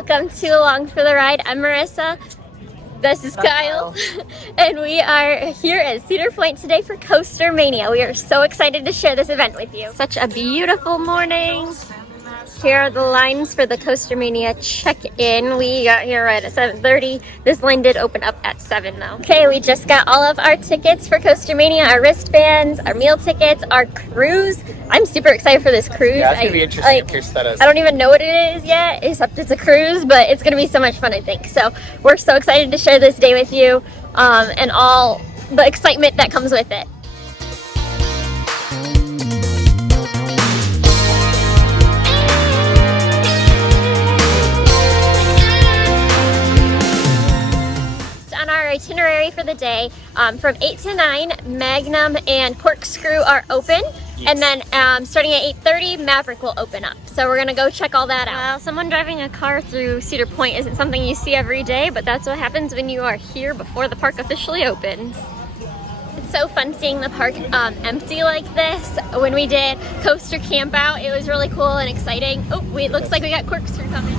welcome to Along for the Ride. I'm Marissa. This is Kyle. And we are here at Cedar Point today for Coaster Mania. We are so excited to share this event with you. Such a beautiful morning. Here are the lines for the Coaster Mania check-in. We got here right at 7:30. This line did open up at 7 though. Okay, we just got all of our tickets for Coaster Mania, our wristbands, our meal tickets, our cruise. I'm super excited for this cruise. Yeah, it's gonna be interesting. I don't even know what it is yet, except it's a cruise, but it's gonna be so much fun, I think. So we're so excited to share this day with you, and all the excitement that comes with it. Itinerary for the day, from 8 to 9 Magnum and Corkscrew are open, and then starting at 8:30 Maverick will open up, so we're gonna go check all that out. Someone driving a car through Cedar Point isn't something you see every day, but that's what happens when you are here before the park officially opens. It's so fun seeing the park empty like this. When we did Coaster Camp Out, it was really cool and exciting. Oh wait, it looks like we got Corkscrew coming.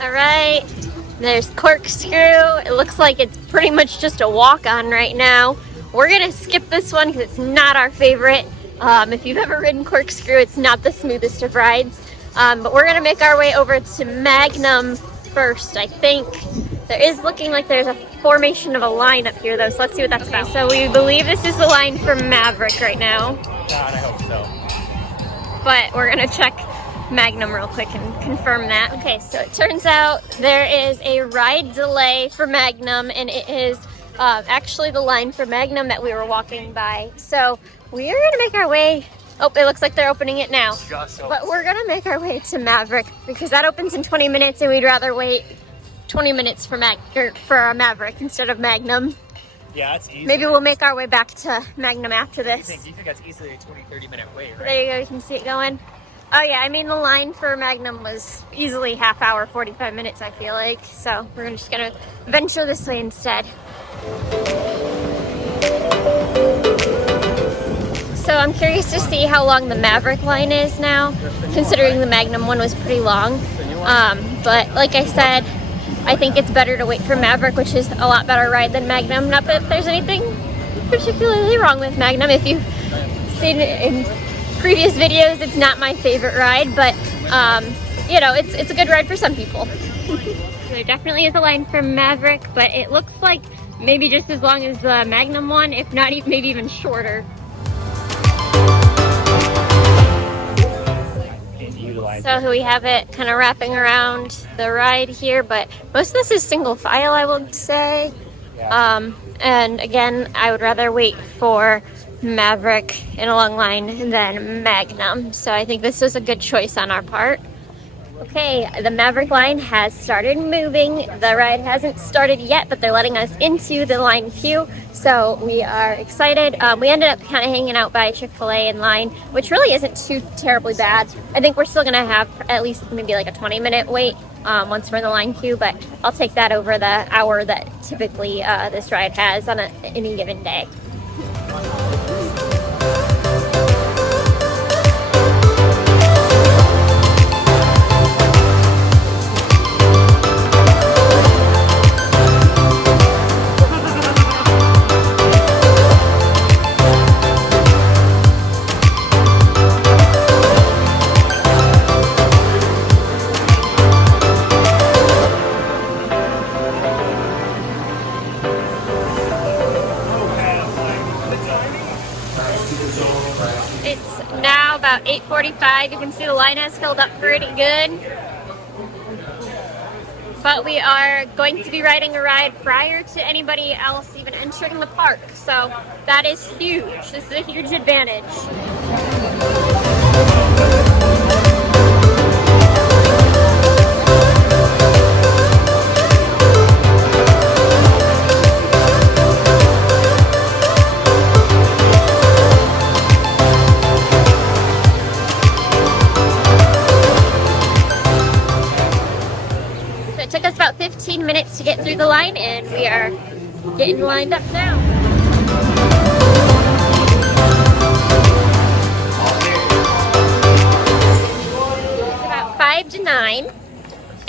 Alright, there's Corkscrew. It looks like it's pretty much just a walk-on right now. We're gonna skip this one because it's not our favorite. If you've ever ridden Corkscrew, it's not the smoothest of rides. But we're gonna make our way over to Magnum first, I think. There is looking like there's a formation of a line up here though, so let's see what that's about. So we believe this is the line for Maverick right now. God, I hope so. But we're gonna check Magnum real quick and confirm that. Okay, so it turns out there is a ride delay for Magnum, and it is actually the line for Magnum that we were walking by. So we are gonna make our way. Oh, it looks like they're opening it now. But we're gonna make our way to Maverick because that opens in 20 minutes, and we'd rather wait 20 minutes for Maverick instead of Magnum. Yeah, it's easy. Maybe we'll make our way back to Magnum after this. Do you think that's easily a 20-30 minute wait, right? There you go, you can see it going. Oh yeah, I mean the line for Magnum was easily half hour, 45 minutes I feel like. So we're just gonna venture this way instead. So I'm curious to see how long the Maverick line is now, considering the Magnum one was pretty long. But like I said, I think it's better to wait for Maverick, which is a lot better ride than Magnum. Not that there's anything particularly wrong with Magnum. If you've seen it in previous videos, it's not my favorite ride, but you know, it's a good ride for some people. There definitely is a line for Maverick, but it looks like maybe just as long as the Magnum one, if not maybe even shorter. So we have it kind of wrapping around the ride here, but most of this is single file, I would say. And again, I would rather wait for Maverick in a long line than Magnum, so I think this was a good choice on our part. Okay, the Maverick line has started moving. The ride hasn't started yet, but they're letting us into the line queue, so we are excited. We ended up kind of hanging out by Chick-fil-A in line, which really isn't too terribly bad. I think we're still gonna have at least maybe like a 20-minute wait once we're in the line queue, but I'll take that over the hour that typically this ride has on any given day. It's now about 8:45. You can see the line has filled up pretty good. But we are going to be riding a ride prior to anybody else even entering the park. So that is huge. This is a huge advantage. it took us about 15 minutes to get through the line, and we are getting lined up now. It's about 5 to 9,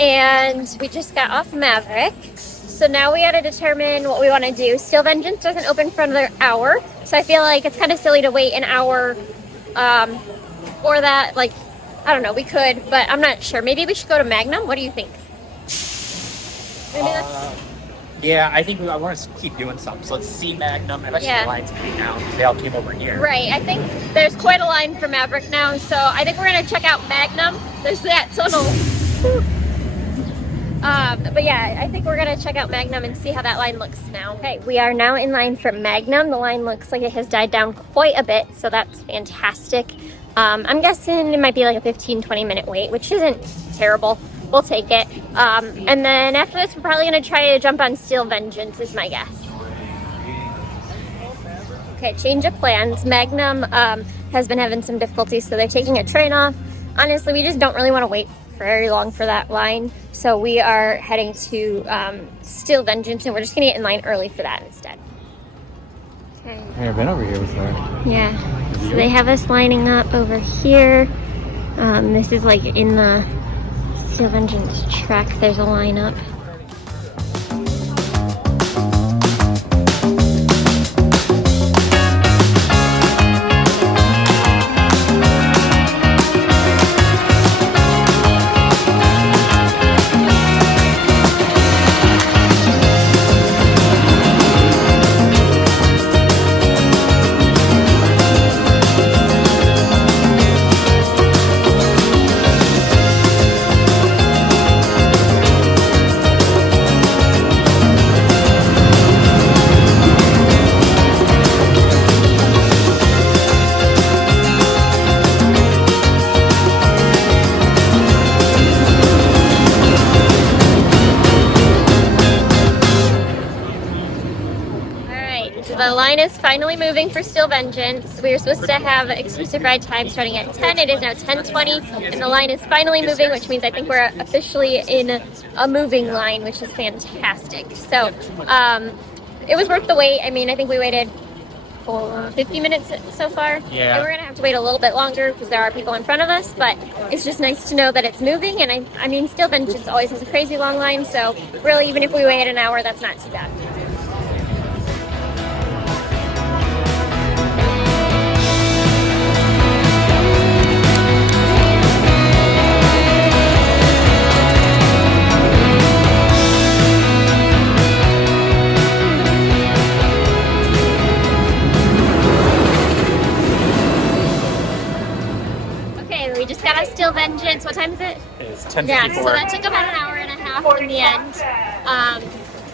and we just got off Maverick. So now we gotta determine what we want to do. Steel Vengeance doesn't open for another hour, so I feel like it's kind of silly to wait an hour for that. Like, I don't know, we could, but I'm not sure. Maybe we should go to Magnum. What do you think? Maybe yeah, I think I want to keep doing something. So let's see Magnum. I bet the line's coming down because they all came over here. Right. I think there's quite a line for Maverick now, so I think we're gonna check out Magnum. There's that tunnel. But yeah, I think we're gonna check out Magnum and see how that line looks now. Okay, we are now in line for Magnum. The line looks like it has died down quite a bit, so that's fantastic. I'm guessing it might be like a 15-20 minute wait, which isn't terrible. We'll take it. And then after this, we're probably gonna try to jump on Steel Vengeance is my guess. Okay, change of plans. Magnum has been having some difficulties, so they're taking a train off. Honestly, we just don't really want to wait very long for that line, so we are heading to Steel Vengeance, and we're just gonna get in line early for that instead. Okay. I've never been over here before. Yeah, so they have us lining up over here. This is like in the Steel Vengeance track. There's a lineup. The line is finally moving for Steel Vengeance. We were supposed to have exclusive ride time starting at 10. It is now 10:20, and the line is finally moving, which means I think we're officially in a moving line, which is fantastic. So it was worth the wait. I mean, I think we waited for 50 minutes so far. Yeah. And we're going to have to wait a little bit longer because there are people in front of us, but it's just nice to know that it's moving. And I mean, Steel Vengeance always has a crazy long line, so really, even if we wait an hour, that's not too bad. We just got out of Steel Vengeance. What time is it? It's 10:54. Yeah, so that took about an hour and a half in the end.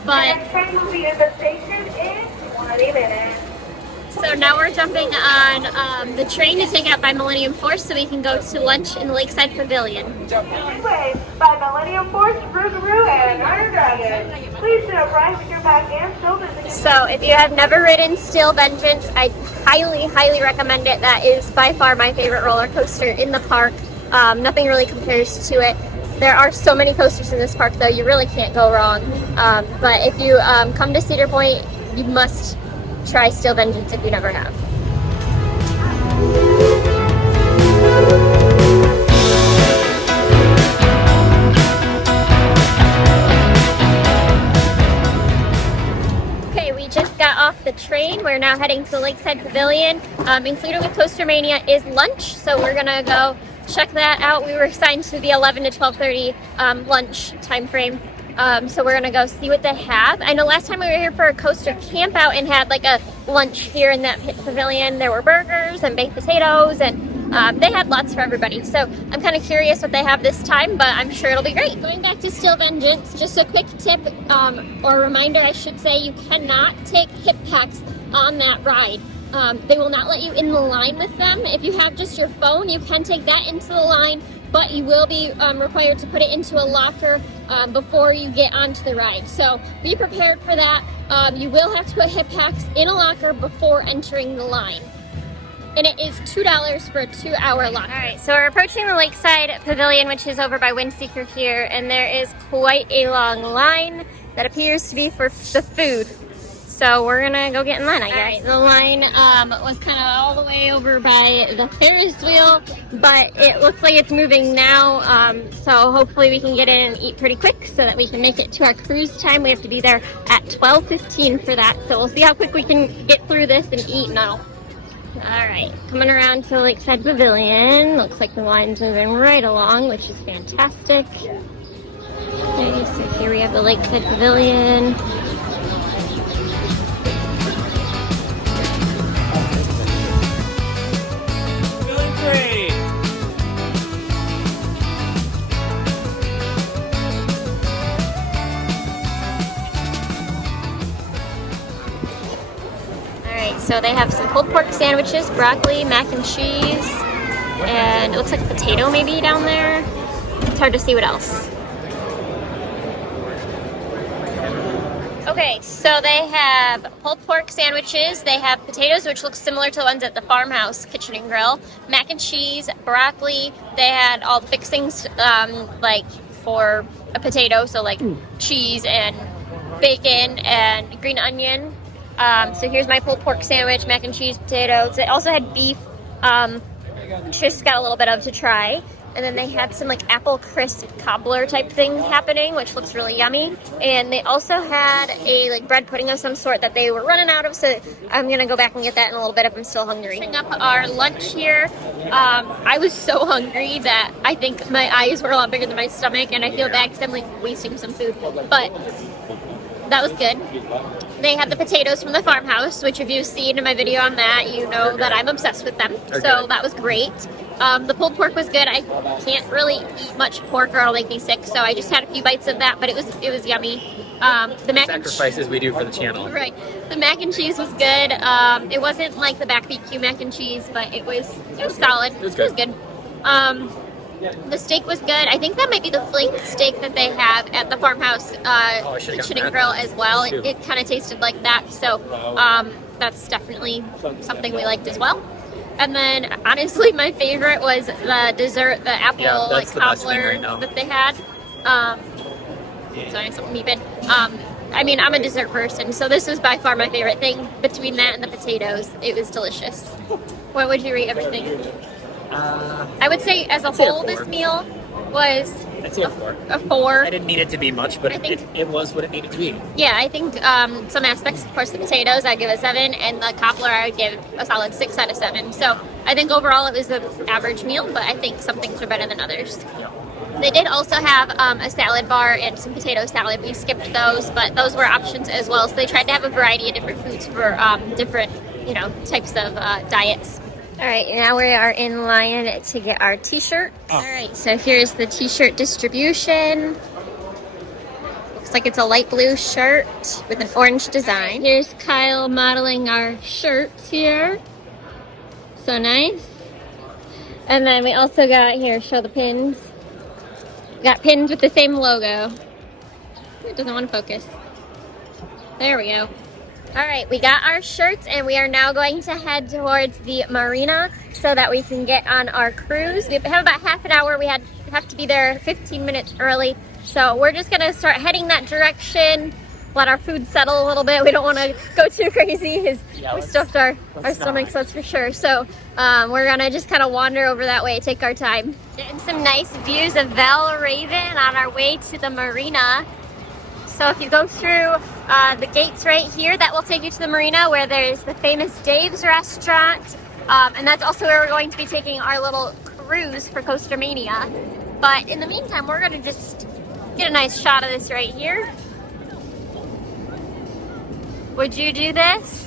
But train will be at the station in 20 minutes. So now we're jumping on the train to take out by Millennium Force so we can go to lunch in the Lakeside Pavilion. Anyway, by Millennium Force, Rougarou, and Iron Dragon. Please sit upright with your back and shoulders. So if you have never ridden Steel Vengeance, I highly, highly recommend it. That is by far my favorite roller coaster in the park. Nothing really compares to it. There are so many coasters in this park, though, you really can't go wrong. But if you come to Cedar Point, you must try Steel Vengeance if you never have. Okay, we just got off the train. We're now heading to the Lakeside Pavilion. Included with Coaster Mania is lunch, so we're gonna go check that out. We were assigned to the 11 to 12:30 lunch time frame. So we're gonna go see what they have. I know last time we were here for a coaster camp out and had like a lunch here in that pavilion. There were burgers and baked potatoes, and they had lots for everybody. So I'm kind of curious what they have this time, but I'm sure it'll be great. Going back to Steel Vengeance, just a quick tip or reminder, I should say, you cannot take hip packs on that ride. They will not let you in the line with them. If you have just your phone, you can take that into the line, but you will be required to put it into a locker before you get onto the ride. So be prepared for that. You will have to put hip packs in a locker before entering the line. and it is $2 for a 2-hour lock. All right, so we're approaching the lakeside pavilion, which is over by Windseeker here, and there is quite a long line that appears to be for the food. So we're gonna go get in line, I guess. All right, the line was kind of all the way over by the Ferris wheel, but it looks like it's moving now. So hopefully we can get in and eat pretty quick so that we can make it to our cruise time. We have to be there at 12:15 for that. So we'll see how quick we can get through this and eat now. All right, coming around to Lakeside Pavilion. Looks like the line's moving right along, which is fantastic. Okay, so here we have the Lakeside Pavilion. So they have some pulled pork sandwiches, broccoli, mac and cheese, and it looks like a potato maybe down there. It's hard to see what else. Okay, so they have pulled pork sandwiches, they have potatoes, which look similar to the ones at the farmhouse kitchen and grill, mac and cheese, broccoli. They had all the fixings like for a potato, so like cheese and bacon and green onion. So here's my pulled pork sandwich, mac and cheese, potatoes. They also had beef, just got a little bit of to try. And then they had some like apple crisp cobbler type thing happening, which looks really yummy. And they also had a like bread pudding of some sort that they were running out of, so I'm gonna go back and get that in a little bit if I'm still hungry. Picking up our lunch here. I was so hungry that I think my eyes were a lot bigger than my stomach, and I feel bad because I'm like wasting some food. But that was good. They had the potatoes from the farmhouse, which if you've seen in my video on that, you know that I'm obsessed with them. So that was great. The pulled pork was good. I can't really eat much pork or it'll make me sick, so I just had a few bites of that, but it was yummy. The mac sacrifices we do for the channel. Right. The mac and cheese was good. It wasn't like the back BQ mac and cheese, but it was solid. It was good. The steak was good. I think that might be the flake steak that they have at the farmhouse kitchen and grill as well. It kind of tasted like that, so that's definitely something we liked as well. And then, honestly, my favorite was the dessert, the apple cobbler that they had. Sorry, something meeping. I mean, I'm a dessert person, so this was by far my favorite thing. Between that and the potatoes, it was delicious. What would you rate everything? I would say as a whole this meal was a 4. I didn't need it to be much, but it was what it needed to be. Yeah, I think some aspects, of course, the potatoes I'd give a 7, and the cobbler I would give a solid 6 out of 7. So I think overall it was an average meal, but I think some things are better than others. Yeah. They did also have a salad bar and some potato salad. We skipped those, but those were options as well. So they tried to have a variety of different foods for different, types of diets. All right, now we are in line to get our t-shirt. All right, so here's the t-shirt distribution. Looks like it's a light blue shirt with an orange design. Here's Kyle modeling our shirts here. So nice. And then we also got, here, show the pins. We got pins with the same logo. It doesn't want to focus. There we go. All right, we got our shirts and we are now going to head towards the Marina so that we can get on our cruise. We have about half an hour. We have to be there 15 minutes early. So we're just gonna start heading that direction, let our food settle a little bit. We don't wanna go too crazy because we stuffed our stomachs, that's for sure. So we're gonna just kind of wander over that way, take our time. Getting some nice views of Valraven on our way to the Marina. So if you go through the gates right here, that will take you to the Marina where there's the famous Dave's restaurant. And that's also where we're going to be taking our little cruise for Coaster Mania. But in the meantime, we're gonna just get a nice shot of this right here. Would you do this?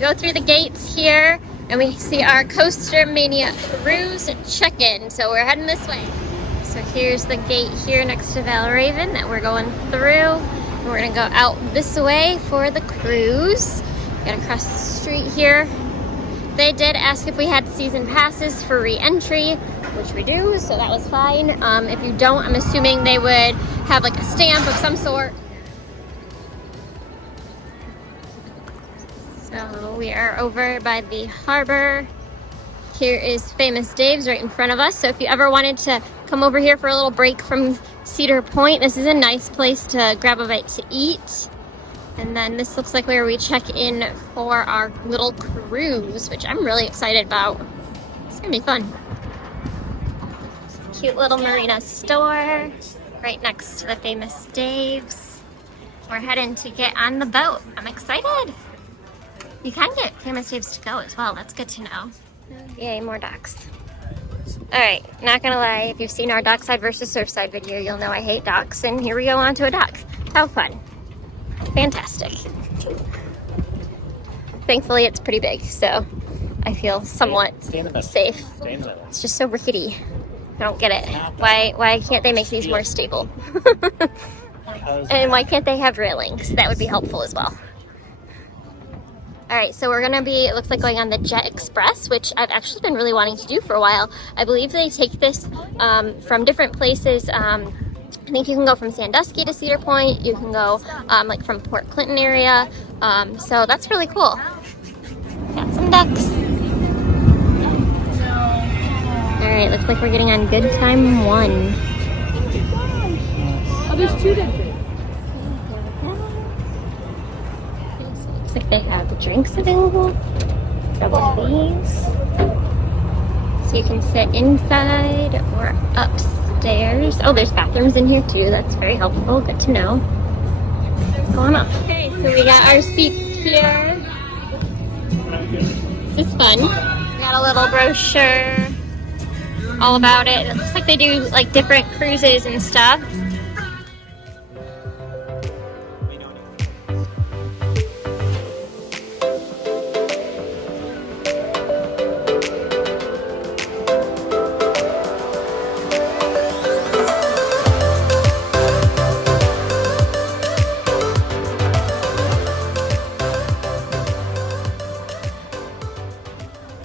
Go through the gates here and we see our Coaster Mania cruise check-in, so we're heading this way. So here's the gate here next to Valraven that we're going through. We're gonna go out this way for the cruise. Gotta cross the street here. They did ask if we had season passes for re-entry, which we do, so that was fine. If you don't, I'm assuming they would have like a stamp of some sort. So we are over by the harbor. Here is Famous Dave's right in front of us. So if you ever wanted to come over here for a little break from Cedar Point, this is a nice place to grab a bite to eat. And then this looks like where we check in for our little cruise, which I'm really excited about. It's gonna be fun. Cute little Marina store right next to the Famous Dave's. We're heading to get on the boat. I'm excited. You can get Famous Dave's to go as well. That's good to know. Yay, more docks. Alright, not gonna lie, if you've seen our dockside versus surfside video, you'll know I hate docks, and here we go onto a dock. How fun. Fantastic. Thankfully, it's pretty big, so I feel somewhat safe. It's just so rickety. I don't get it. Why can't they make these more stable? And why can't they have railings? That would be helpful as well. All right, so we're gonna be, it looks like, going on the Jet Express, which I've actually been really wanting to do for a while. I believe they take this from different places. I think you can go from Sandusky to Cedar Point. You can go like from Port Clinton area. So that's really cool. Got some ducks. All right, looks like we're getting on Goodtime 1. Oh, there's 2 different. Looks like they have the drinks available. Double these. So you can sit inside or upstairs. Oh, there's bathrooms in here too. That's very helpful. Good to know. Go on up. Okay, so we got our seats here. This is fun. We got a little brochure all about it. It looks like they do like different cruises and stuff.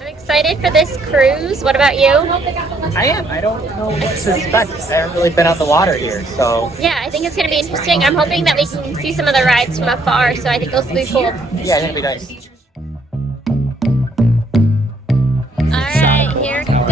Excited for this cruise. What about you? I am. I don't know what to expect. I haven't really been on the water here, so. Yeah, I think it's going to be interesting. I'm hoping that we can see some of the rides from afar, so I think it'll be cool. Yeah, it'll be nice. All right, here it goes.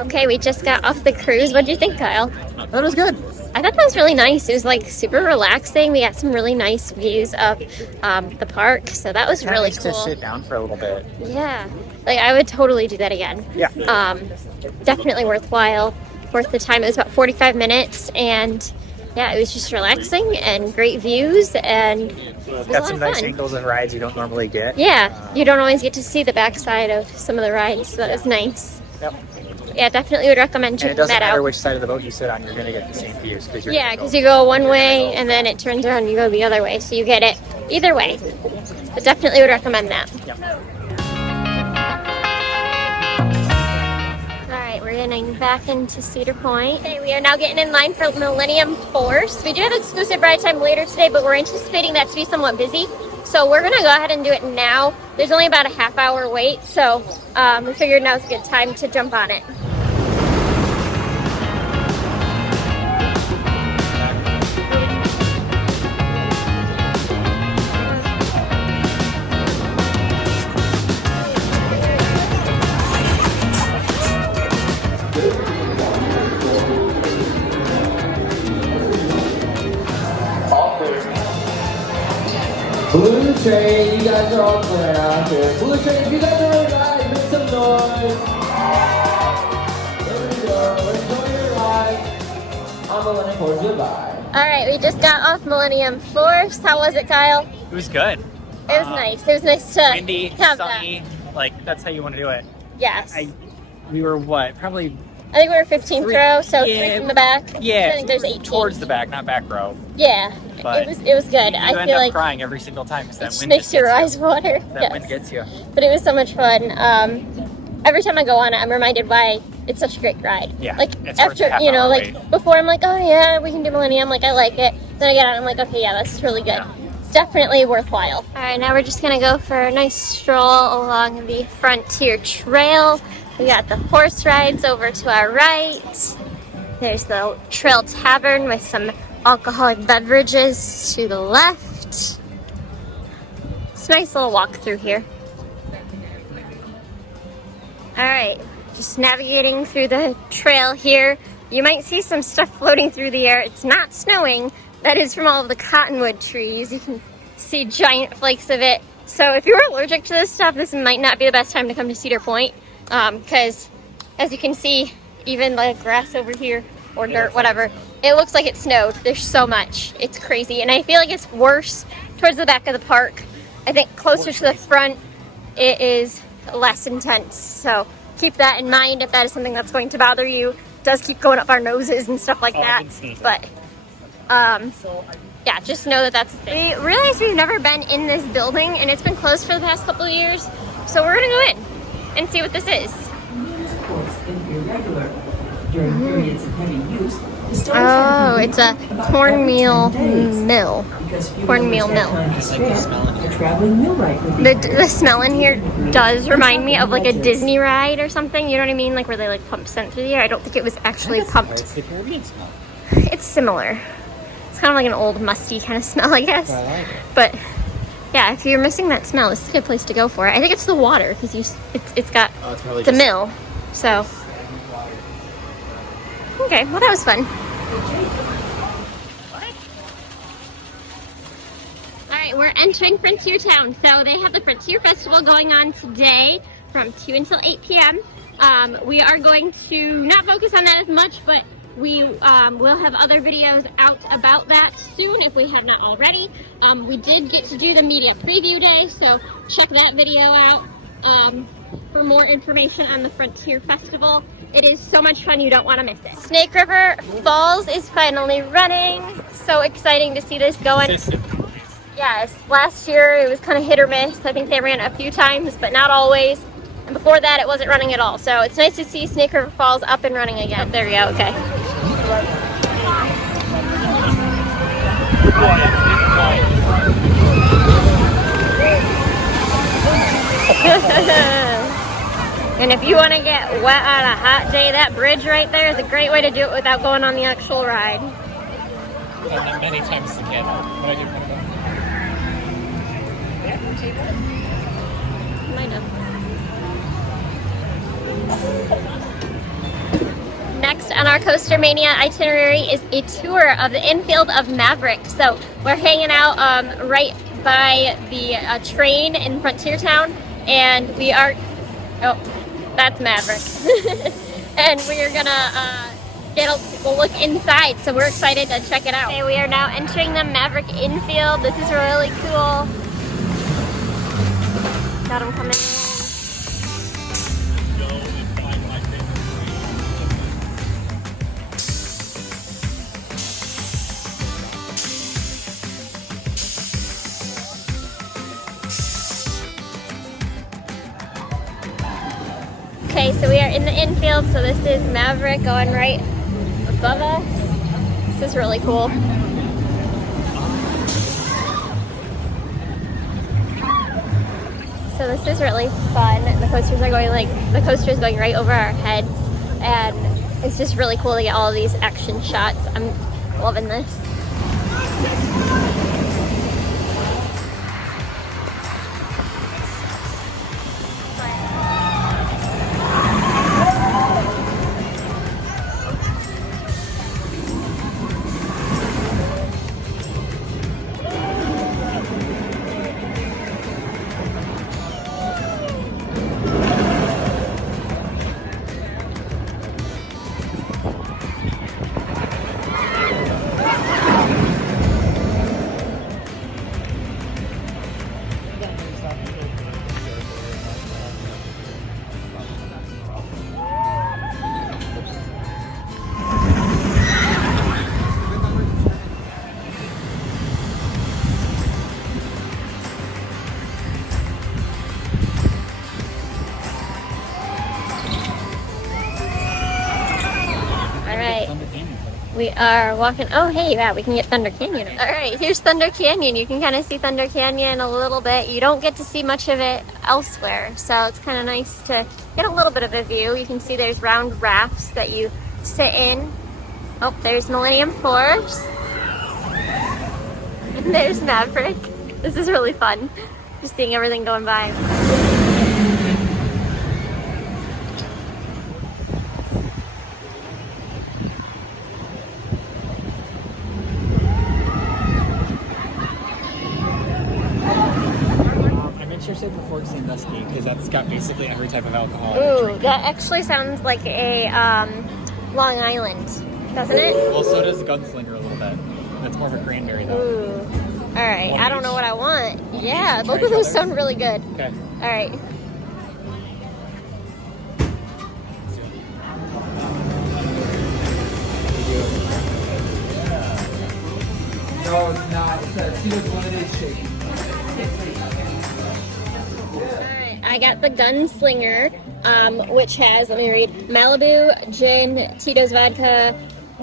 Okay, we just got off the cruise. What do you think, Kyle? That was good. I thought that was really nice. It was like super relaxing. We got some really nice views of the park, so that was really cool. To sit down for a little bit. Yeah, like I would totally do that again. Yeah. Definitely worthwhile, worth the time. It was about 45 minutes, and yeah, it was just relaxing and great views, and it was got some nice angles and rides you don't normally get. Yeah, you don't always get to see the backside of some of the rides, so that was nice. Yep. Yeah, definitely would recommend checking that out. And it doesn't matter which side of the boat you sit on, you're going to get the same views. Yeah, because you go one way and then it turns around and you go the other way, so you get it either way. but definitely would recommend that. Yep. Alright, we're getting back into Cedar Point. Okay, we are now getting in line for Millennium Force. We do have exclusive ride time later today, but we're anticipating that to be somewhat busy. So we're gonna go ahead and do it now. There's only about a half-hour wait, so we figured now's a good time to jump on it. Blue train, you guys are all clear out here. Blue train, if you guys are on a ride, make some noise. There we go. Enjoy your ride. I'm Millennium Force. Goodbye. Alright, we just got off Millennium Force. How was it, Kyle? It was good. It was nice. It was nice to Windy, have sunny. Like, that's how you want to do it. that. Yes. We were what? Probably. I think we were 15th row, so Yeah. 3 from the back. Yeah. I think there's 18. Towards the back, not back row. Yeah. But it was good. You I end feel up like crying every single time because it that just wind makes just your gets eyes water. you. That wind gets you. But it was so much fun. Every time I go on it, I'm reminded why it's such a great ride. Yeah, Like it's worth after, a half you know, hour like wait. before I'm like, oh yeah, we can do Millennium. Like I like it. Then I get on, I'm like, okay, yeah, that's really good. Yeah. It's definitely worthwhile. All right, now we're just gonna go for a nice stroll along the Frontier Trail. We got the horse rides over to our right. There's the Trail Tavern with some alcoholic beverages to the left. It's a nice little walk through here. All right, just navigating through the trail here. You might see some stuff floating through the air. It's not snowing. That is from all of the cottonwood trees. You can see giant flakes of it. So if you're allergic to this stuff, this might not be the best time to come to Cedar Point because as you can see, even the grass over here or dirt, whatever, it looks like it snowed. There's so much. It's crazy. And I feel like it's worse towards the back of the park. I think closer to the front, it is less intense. So keep that in mind if that is something that's going to bother you. It does keep going up our noses and stuff like that. But yeah, just know that that's a thing. We realized we've never been in this building and it's been closed for the past couple of years. So we're gonna go in and see what this is. Oh, it's a cornmeal mill. Cornmeal mill. The smell in here does remind me of like a Disney ride or something. You know what I mean? Like where they like pump scent through the air. I don't think it was actually pumped. It's the Caribbean smell. It's similar. It's kind of like an old musty kind of smell, I guess. I like it. But yeah, if you're missing that smell, this is a good place to go for it. I think it's the water because it's got It's the mill. So okay, well that was fun. Alright, we're entering Frontier Town. So they have the Frontier Festival going on today from 2 until 8 p.m. We are going to not focus on that as much, but we will have other videos out about that soon if we have not already. We did get to do the media preview day, so check that video out for more information on the Frontier Festival. It is so much fun, you don't want to miss it. Snake River Falls is finally running. So exciting to see this going. Yes, last year it was kind of hit or miss. I think they ran a few times, but not always. And before that, it wasn't running at all. So it's nice to see Snake River Falls up and running again. There we go, okay. And if you want to get wet on a hot day, that bridge right there is a great way to do it without going on the actual ride. I've done that many times again. But I do want to go. Might have. Next on our Coaster Mania itinerary is a tour of the infield of Maverick. So we're hanging out right by the train in Frontier Town, and we are, oh, that's Maverick. And we are gonna get a look inside, so we're excited to check it out. Okay, we are now entering the Maverick infield. This is really cool. Got them coming in. So we are in the infield, so this is Maverick going right above us. This is really cool. So this is really fun. The coasters are going going right over our heads, and it's just really cool to get all of these action shots. I'm loving this. We are walking. Oh, hey, yeah, we can get Thunder Canyon. All right, here's Thunder Canyon. You can kind of see Thunder Canyon a little bit. You don't get to see much of it elsewhere, so it's kind of nice to get a little bit of a view. You can see there's round rafts that you sit in. Oh, there's Millennium Force. And there's Maverick. This is really fun, just seeing everything going by. Before Sandusky, because that's got basically every type of alcohol. Ooh, that actually sounds like a Long Island, doesn't it? Well, so does Gunslinger a little bit. That's more of a cranberry though. Ooh. All right, I don't know what I want. Yeah, both of those sound really good. Okay. All right. No, it's not. It's a Tito's Limited shake. I got the Gunslinger, which has, let me read, Malibu, gin, Tito's vodka,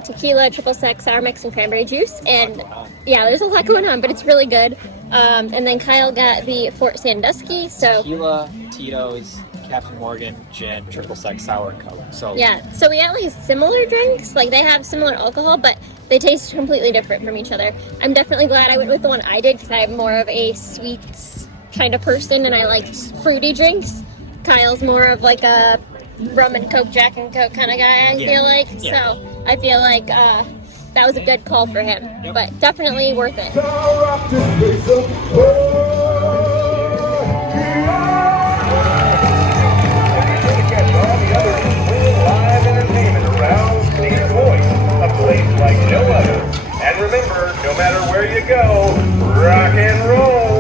tequila, triple sec, sour mix, and cranberry juice. And yeah, there's a lot going on, but it's really good. And then Kyle got the Fort Sandusky. So tequila, Tito's, Captain Morgan, gin, triple sec, sour, and Coke. So yeah, so we got like similar drinks. Like they have similar alcohol, but they taste completely different from each other. I'm definitely glad I went with the one I did because I have more of a sweets kind of person and I like fruity drinks. Kyle's more of like a rum and Coke, Jack and Coke kind of guy, I feel like. Yeah. So I feel like that was a good call for him, but definitely worth it. Live entertainment around Cedar Point, a place like no other. And remember, no matter where you go, rock and roll.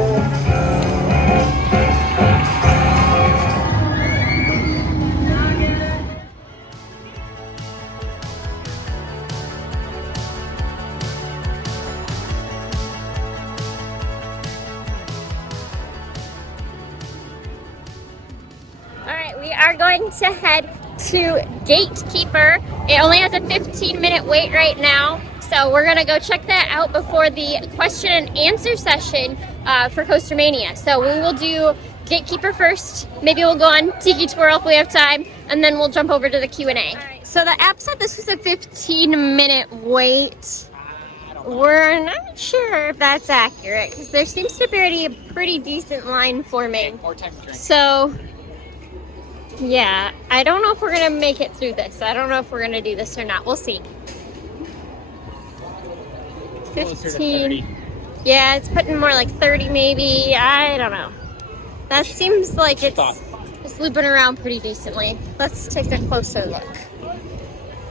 We are going to head to Gatekeeper. It only has a 15-minute wait right now, so we're gonna go check that out before the question and answer session for Coaster Mania. So we will do Gatekeeper first. Maybe we'll go on Tiki Twirl if we have time, and then we'll jump over to the Q&A. Right, so the app said this was a 15-minute wait. We're not sure if that's accurate because there seems to be a pretty decent line forming. So yeah, I don't know if we're gonna make it through this. I don't know if we're gonna do this or not. We'll see. 15. Yeah, it's putting more like 30 maybe. I don't know. That seems like it's looping around pretty decently. Let's take a closer look.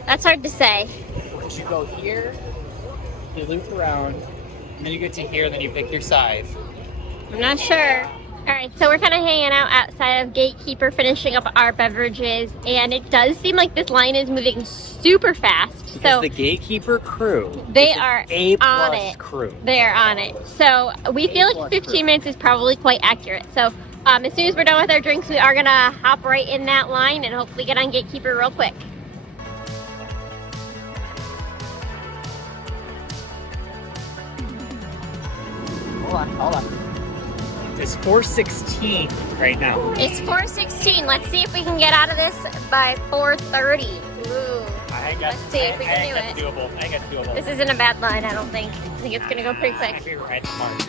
That's hard to say. Once you go here, you loop around, and then you get to here, and then you pick your side. I'm not sure. Alright, so we're kind of hanging out outside of Gatekeeper, finishing up our beverages, and it does seem like this line is moving super fast. Because so the Gatekeeper crew, they are A+ on it. crew. They are on it. So we feel like 15 minutes is probably quite accurate. So As soon as we're done with our drinks, we are gonna hop right in that line and hopefully get on Gatekeeper real quick. Hold on. It's 4:16 right now. It's 4:16. Let's see if we can get out of this by 4:30. Ooh. Let's see if we can do it. Doable. I think it's doable. This isn't a bad line, I don't think. I think it's gonna go pretty quick. I'd be right smart.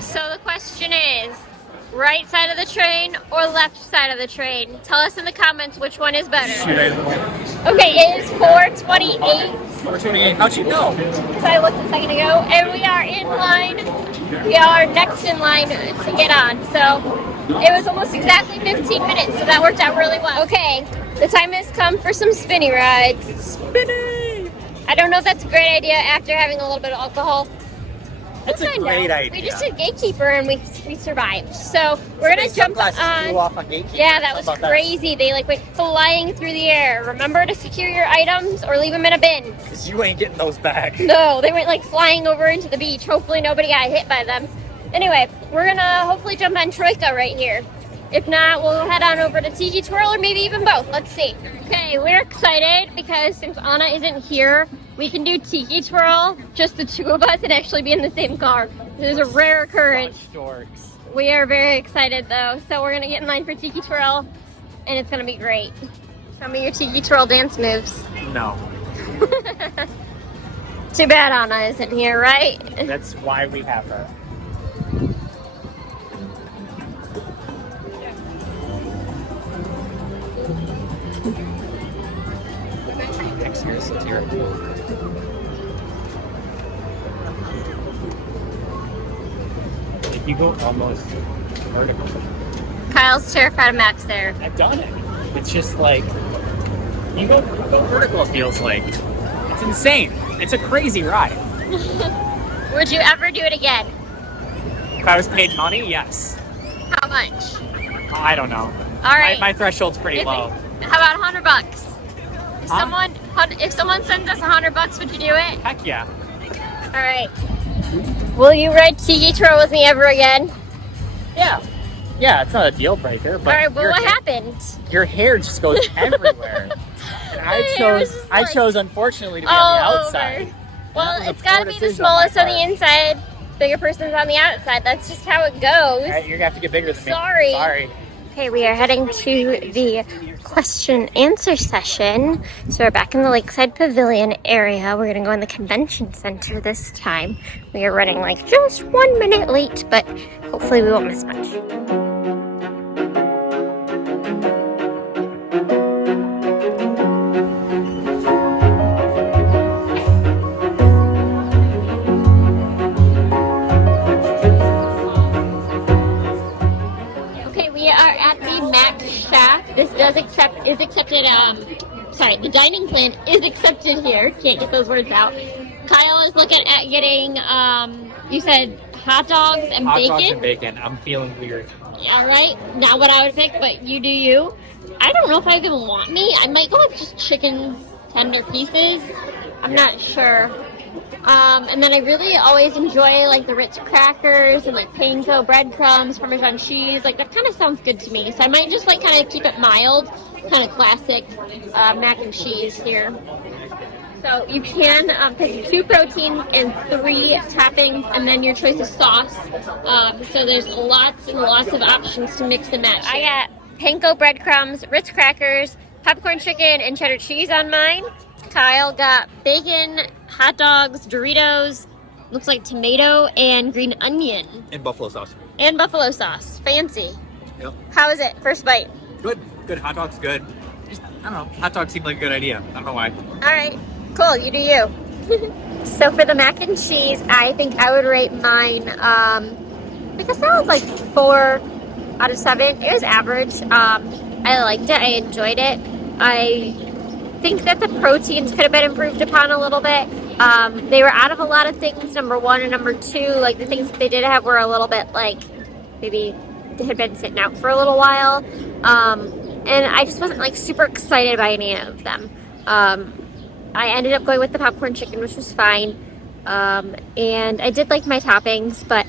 So the question is, right side of the train or left side of the train? Tell us in the comments which one is better. Okay, it is 4:28. 4:28. How'd you know? Because I looked a second ago, and we are in line. We are next in line to get on. So it was almost exactly 15 minutes, so that worked out really well. Okay, the time has come for some spinny rides. Spinny! I don't know if that's a great idea after having a little bit of alcohol. That's a great idea. We just did Gatekeeper and we survived. So we're gonna jump on. Flew off on Gatekeeper. Yeah, that was crazy. They like went flying through the air. Remember to secure your items or leave them in a bin. Because you ain't getting those back. No, they went like flying over into the beach. Hopefully nobody got hit by them. Anyway, we're gonna hopefully jump on Troika right here. If not, we'll head on over to Tiki Twirl or maybe even both. Let's see. Okay, we're excited because since Anna isn't here, we can do Tiki Twirl, just the two of us, and actually be in the same car. This is a rare occurrence. We are very excited though. So we're gonna get in line for Tiki Twirl and it's gonna be great. Show me your Tiki Twirl dance moves. No. Too bad Anna isn't here, right? That's why we have her. Next year, sit here. If you go almost vertical. Kyle's terrified of Max there. I've done it. It's just like you go vertical. It feels like it's insane. It's a crazy ride. Would you ever do it again? If I was paid money, yes. How much? I don't know. All right. My threshold's pretty low. How about $100? If someone sends us $100, would you do it? Heck yeah. All right. Will you ride Tiki Twirl with me ever again? Yeah. Yeah, it's not a deal breaker. But all right. Well, what happened? Your hair just goes everywhere. And I chose unfortunately to be on the outside. Over. Well, it's got to be the smallest on the inside, bigger person's on the outside. That's just how it goes. All right, you're gonna have to get bigger than me. Sorry. Okay, we are heading to the question answer session. So we're back in the Lakeside Pavilion area. We're gonna go in the convention center this time. We are running like just 1 minute late, but hopefully we won't miss much. This is accepted, the dining plan is accepted here. Can't get those words out. Kyle is looking at getting, you said hot dogs and bacon? Hot dogs and bacon. I'm feeling weird. All right, not what I would pick, but you do you. I don't know if I even want meat. I might go with just chicken tender pieces. I'm not sure. And then I really always enjoy like the Ritz crackers and like panko breadcrumbs, Parmesan cheese. Like that kind of sounds good to me. So I might just like kind of keep it mild, kind of classic mac and cheese here. So you can pick 2 proteins and 3 toppings, and then your choice of sauce. So there's lots and lots of options to mix and match. I got panko breadcrumbs, Ritz crackers, popcorn chicken, and cheddar cheese on mine. Kyle got bacon, hot dogs, Doritos, looks like tomato, and green onion. And buffalo sauce. And buffalo sauce. Fancy. Yep. How is it? First bite. Good. Good. Hot dog's good. Just, I don't know. Hot dogs seem like a good idea. I don't know why. All right. Cool. You do you. So for the mac and cheese, I think I would rate mine, I guess that was like 4 out of 7. It was average. I liked it. I enjoyed it. I think that the proteins could have been improved upon a little bit. They were out of a lot of things, number 1, and number 2, like the things that they did have were a little bit like maybe they had been sitting out for a little while. and I just wasn't like super excited by any of them. I ended up going with the popcorn chicken, which was fine. And I did like my toppings, but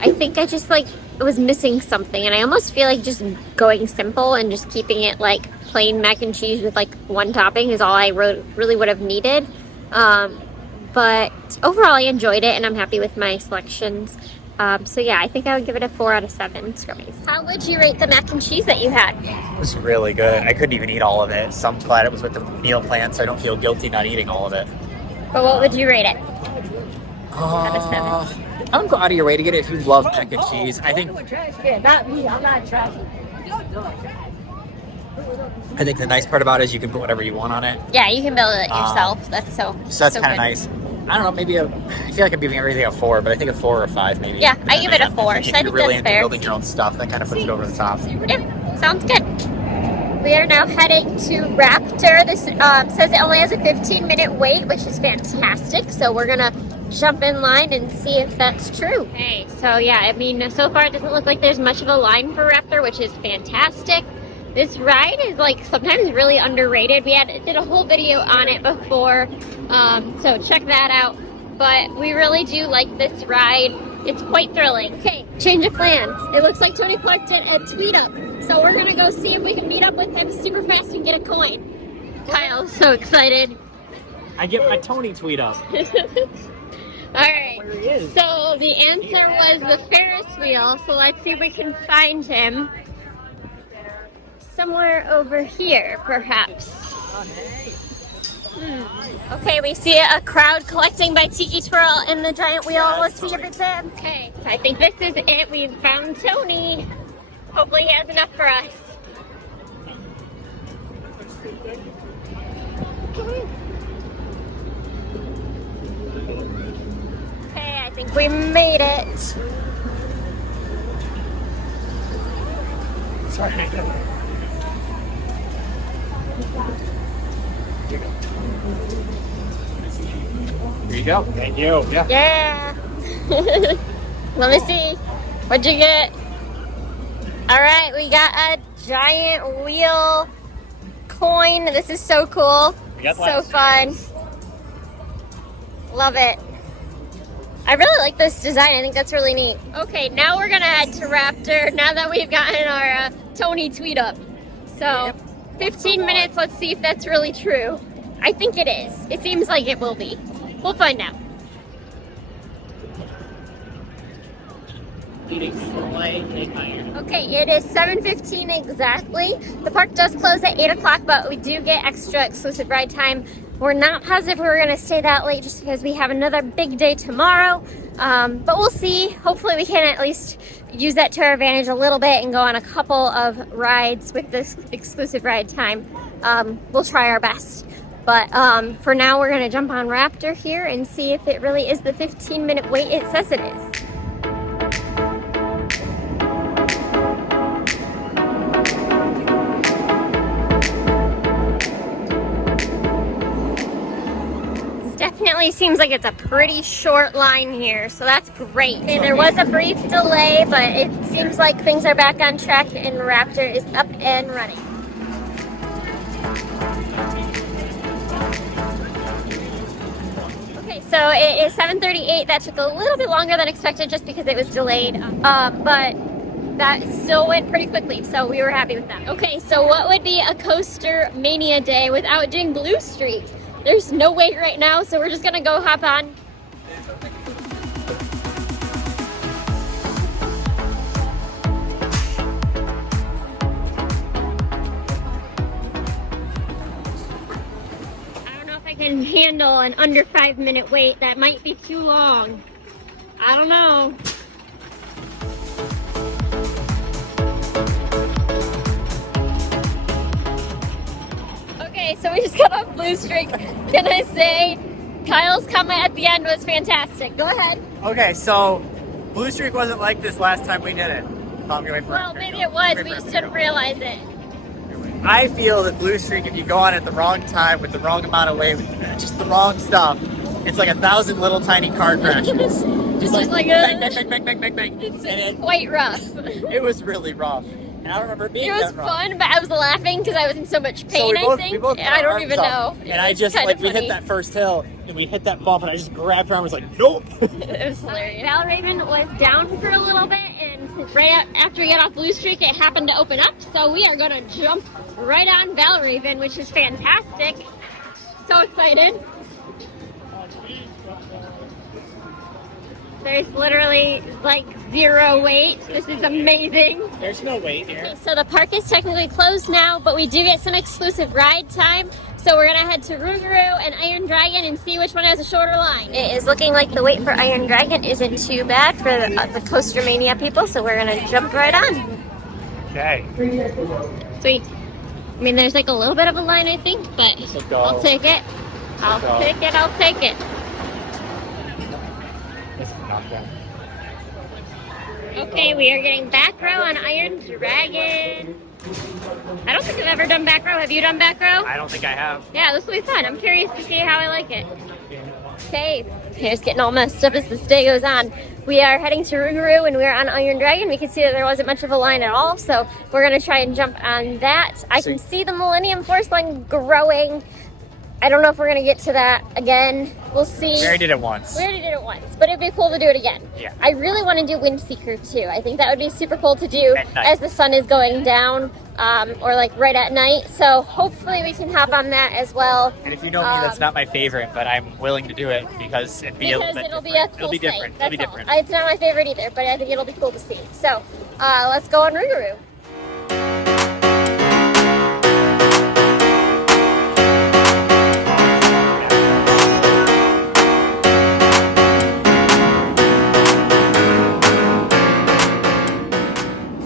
I think I just like was missing something, and I almost feel like just going simple and just keeping it like plain mac and cheese with like one topping is all I really would have needed. But overall I enjoyed it and I'm happy with my selections. So yeah, I think I would give it a 4 out of 7 scrubbies. How would you rate the mac and cheese that you had? It was really good. I couldn't even eat all of it, so I'm glad it was with the meal plan so I don't feel guilty not eating all of it. But what would you rate it? Out of 7. I would go out of your way to get it if you love mac and cheese. I think the nice part about it is you can put whatever you want on it. Yeah, you can build it yourself. That's so that's kind of nice. I don't know, maybe I feel like I'm giving everything a 4, but I think a 4 or 5 maybe. Yeah, I give it a 4. If So I you're think really that's into fair. building your own stuff, that kind of puts it over the top. Yeah, sounds good. We are now heading to Raptor. This says it only has a 15-minute wait, which is fantastic. So we're gonna jump in line and see if that's true. Okay, so yeah, I mean, so far it doesn't look like there's much of a line for Raptor, which is fantastic. This ride is like sometimes really underrated. We did a whole video on it before, so check that out. But we really do like this ride. It's quite thrilling. Okay, change of plans. It looks like Tony Clark did a tweet up. So we're gonna go see if we can meet up with him super fast and get a coin. Kyle's so excited. I get my Tony tweet up. Alright, so the answer was the Ferris wheel. So let's see if we can find him. Somewhere over here, perhaps. Okay, we see a crowd collecting by Tiki Twirl in the giant wheel. Let's see if it's him. Okay, I think this is it. We've found Tony. Hopefully he has enough for us. Okay, I think we made it. Sorry. Here you go. Thank you. Yeah. Yeah. Let me see. What'd you get? All right, we got a giant wheel coin. This is so cool. So fun. Love it. I really like this design. I think that's really neat. Okay, now we're gonna head to Raptor now that we've gotten our Tony tweet up. So 15 minutes, let's see if that's really true. I think it is. It seems like it will be. We'll find out. Okay, it is 7:15 exactly. The park does close at 8 o'clock, but we do get extra exclusive ride time. We're not positive we're going to stay that late just because we have another big day tomorrow. But we'll see. Hopefully we can at least use that to our advantage a little bit and go on a couple of rides with this exclusive ride time. We'll try our best. But for now, we're going to jump on Raptor here and see if it really is the 15-minute wait it says it is. Definitely seems like it's a pretty short line here, so that's great. Okay, there was a brief delay, but it seems like things are back on track and Raptor is up and running. Okay, so it is 7:38. That took a little bit longer than expected just because it was delayed, but that still went pretty quickly, so we were happy with that. Okay, so what would be a Coaster Mania day without doing Blue Streak? There's no wait right now, so we're just gonna go hop on. I don't know if I can handle an under 5-minute wait. That might be too long. I don't know. Okay, so we just got off Blue Streak. Can I say Kyle's comment at the end was fantastic. Go ahead. Okay, so Blue Streak wasn't like this last time we did it. Well, maybe it was. We just didn't realize it. I feel that Blue Streak, if you go on at the wrong time with the wrong amount of weight, with just the wrong stuff, it's like 1,000 little tiny car crashes. Just like bang, bang, bang, bang, bang, bang, bang. It's quite rough. It was really rough. And I don't remember it being It was that wrong. fun, but I was laughing because I was in so much pain, So we both, I think. we both And I don't arms even up. know. And I It's just, kinda like, we hit funny. that first hill, and we hit that bump, and I just grabbed her and was like, nope. It was hilarious. Valraven was down for a little bit, and right after we got off Blue Streak, it happened to open up. So we are going to jump right on Valraven, which is fantastic. So excited. There's literally like zero wait. This is amazing. There's no wait here. So the park is technically closed now, but we do get some exclusive ride time. So we're gonna head to Rougarou and Iron Dragon and see which one has a shorter line. It is looking like the wait for Iron Dragon isn't too bad for the Coaster Mania people, so we're gonna jump right on. Okay. Sweet. I mean, there's like a little bit of a line, I think, but Let's go. I'll take it. I'll take it. I'll take it. This is not bad. Okay, we are getting back row on Iron Dragon. I don't think I've ever done back row. Have you done back row? I don't think I have. Yeah, this will be fun. I'm curious to see how I like it. Okay, here's getting all messed up as this day goes on. We are heading to Rougarou and we're on Iron Dragon. We can see that there wasn't much of a line at all, so we're going to try and jump on that. I can see the Millennium Force line growing. I don't know if we're going to get to that again. We'll see. We already did it once. We already did it once, but it'd be cool to do it again. Yeah. I really want to do Windseeker too. I think that would be super cool to do At night. as the sun is going down, or like right at night. So hopefully we can hop on that as well. And if you know me, that's not my favorite, but I'm willing to do it because it'd be a little bit It'll be different. a cool It'll be sight. different. That's It'll be all. different. It's not my favorite either, but I think it'll be cool to see. So let's go on Rougarou.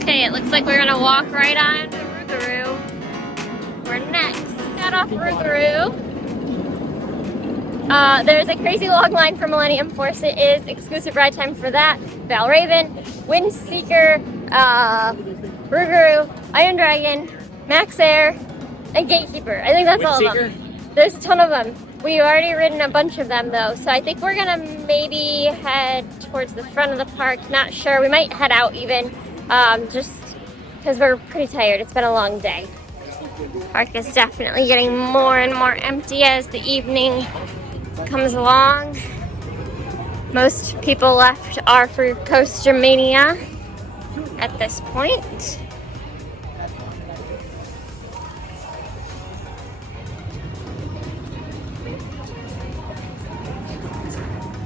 Okay, it looks like we're gonna walk right on to Rougarou. We're next. Got off Rougarou. There's a crazy long line for Millennium Force. It is exclusive ride time for that. Valraven, Windseeker, Rougarou, Iron Dragon, Max Air, and Gatekeeper. I think that's all of them. There's a ton of them. We've already ridden a bunch of them though, so I think we're gonna maybe head towards the front of the park. Not sure. We might head out even, just because we're pretty tired. It's been a long day. Park is definitely getting more and more empty as the evening comes along. Most people left are for Coaster Mania at this point.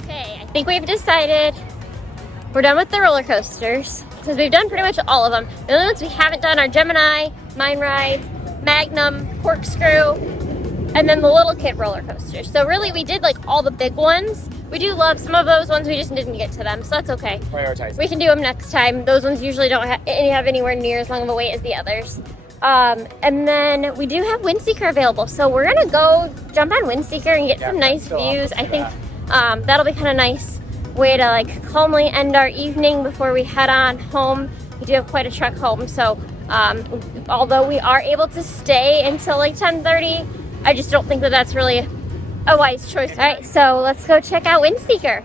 Okay, I think we've decided we're done with the roller coasters because we've done pretty much all of them. The only ones we haven't done are Gemini, Mine Ride, Magnum, Corkscrew, and then the little kid roller coasters. So really we did like all the big ones. We do love some of those ones, we just didn't get to them, so that's okay. Prioritize. We can do them next time. Those ones usually don't have anywhere near as long of a wait as the others. And then we do have Windseeker available, so we're gonna go jump on Windseeker and get some nice views. I think that'll be kind of nice way to like calmly end our evening before we head on home. We do have quite a trek home, so although we are able to stay until like 10:30, I just don't think that that's really a wise choice. All right, so let's go check out Windseeker.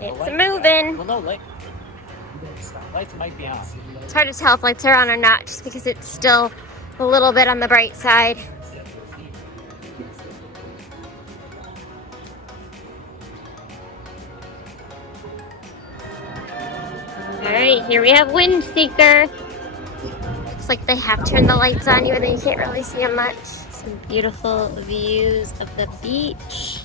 It's moving. Well, no, lights might be on. It's hard to tell if lights are on or not just because it's still a little bit on the bright side. All right, here we have Windseeker. Looks like they have turned the lights on even though you can't really see them much. Some beautiful views of the beach.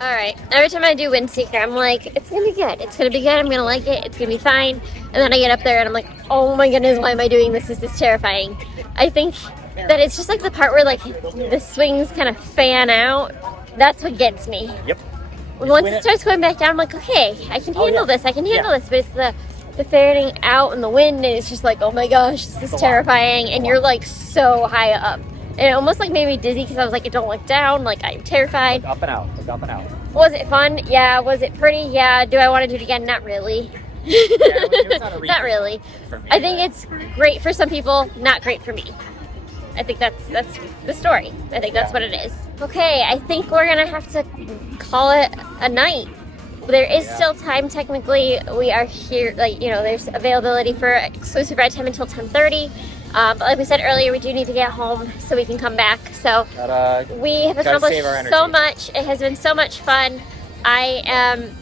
All right, every time I do Windseeker, I'm like, it's gonna be good. It's gonna be good. I'm gonna like it. It's gonna be fine. And then I get up there and I'm like, oh my goodness, why am I doing this? This is terrifying. I think that it's just like the part where like the swings kind of fan out. That's what gets me. Yep. Once it starts going back down, I'm like, okay, I can handle this. I can handle this. But it's the fanning out and the wind, and it's just like, oh my gosh, this is terrifying. And you're like so high up. And it almost like made me dizzy because I was like, don't look down, like I'm terrified. Look up and out, look up and out. Was it fun? Yeah. Was it pretty? Yeah. Do I want to do it again? Not really. Yeah, it was not a Not really. for me. I think it's great for some people, not great for me. I think that's the story. I think that's what it is. Okay, I think we're gonna have to call it a night. There is still time technically. We are here, like, you know, there's availability for exclusive ride time until 10:30. But like we said earlier, we do need to get home so we can come back. So we have accomplished so much. It has been so much fun. I am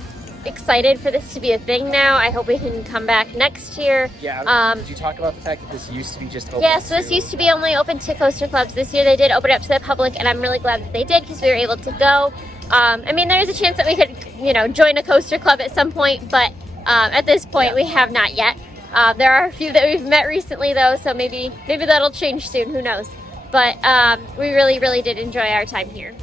excited for this to be a thing now. I hope we can come back next year. Yeah. Did you talk about the fact that this used to be just open? Yeah, so this used to be only open to coaster clubs. This year they did open it up to the public, and I'm really glad that they did because we were able to go. I mean, there is a chance that we could, you know, join a coaster club at some point, but at this point we have not yet. There are a few that we've met recently though, so maybe that'll change soon, who knows. But we really did enjoy our time here.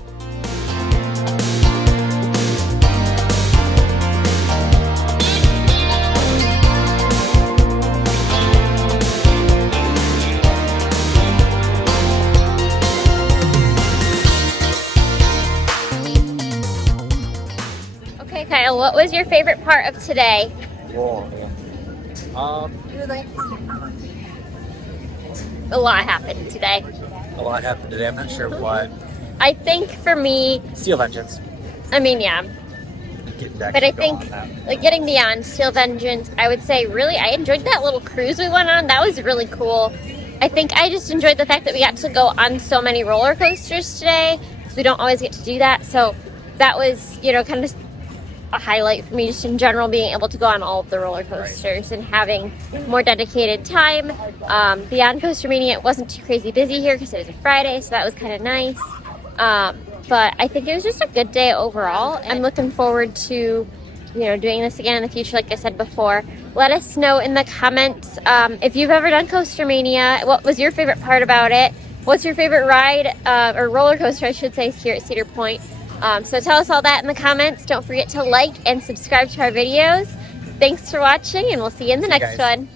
Okay, Kyle, what was your favorite part of today? A lot happened today. A lot happened today. I'm not sure what. I think for me, Steel Vengeance. I mean, yeah. But I think, like, getting beyond Steel Vengeance, I would say really I enjoyed that little cruise we went on. That was really cool. I think I just enjoyed the fact that we got to go on so many roller coasters today because we don't always get to do that. So that was, you know, kind of a highlight for me just in general, being able to go on all of the roller coasters and having more dedicated time. Beyond Coaster Mania, it wasn't too crazy busy here because it was a Friday, so that was kind of nice. But I think it was just a good day overall. I'm looking forward to, you know, doing this again in the future, like I said before. Let us know in the comments if you've ever done Coaster Mania. What was your favorite part about it? What's your favorite ride, or roller coaster, I should say, here at Cedar Point? So tell us all that in the comments. Don't forget to like and subscribe to our videos. Thanks for watching, and we'll see you in the next one.